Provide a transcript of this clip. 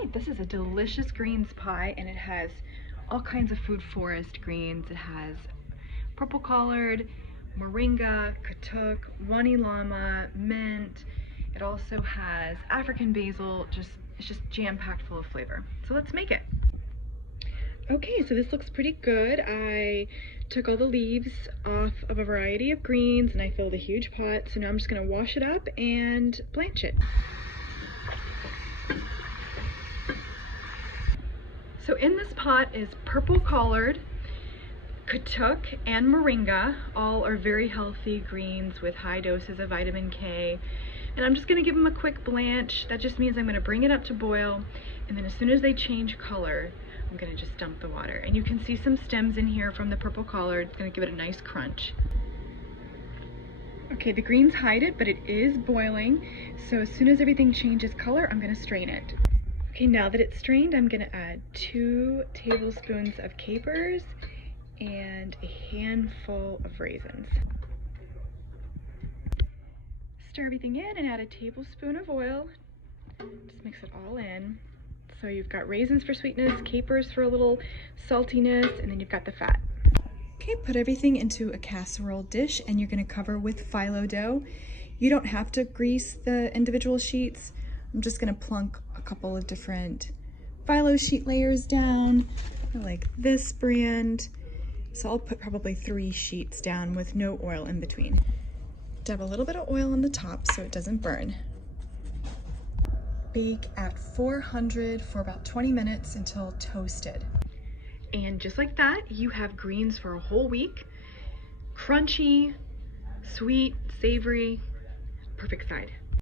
right, this is a delicious greens pie, and it has all kinds of food forest greens. It has purple collard, moringa, katuk, wani llama, mint. It also has African basil. It's just jam-packed full of flavor. So let's make it. Okay, so this looks pretty good. I took all the leaves off of a variety of greens and I filled a huge pot. So now I'm just gonna wash it up and blanch it. So in this pot is purple collard, katuk, and moringa. All are very healthy greens with high doses of vitamin K. And I'm just gonna give them a quick blanch. That just means I'm gonna bring it up to boil, and then as soon as they change color, I'm gonna just dump the water. And you can see some stems in here from the purple collard. It's gonna give it a nice crunch. Okay, the greens hide it, but it is boiling. So as soon as everything changes color, I'm gonna strain it. Okay, now that it's strained, I'm gonna add 2 tablespoons of capers and a handful of raisins. Stir everything in and add a tablespoon of oil. Just mix it all in. So you've got raisins for sweetness, capers for a little saltiness, and then you've got the fat. Okay, put everything into a casserole dish and you're gonna cover with phyllo dough. You don't have to grease the individual sheets. I'm just gonna plunk a couple of different phyllo sheet layers down. I like this brand. So I'll put probably 3 sheets down with no oil in between. Dab a little bit of oil on the top so it doesn't burn. Bake at 400 for about 20 minutes until toasted. And just like that, you have greens for a whole week. Crunchy, sweet, savory, perfect side.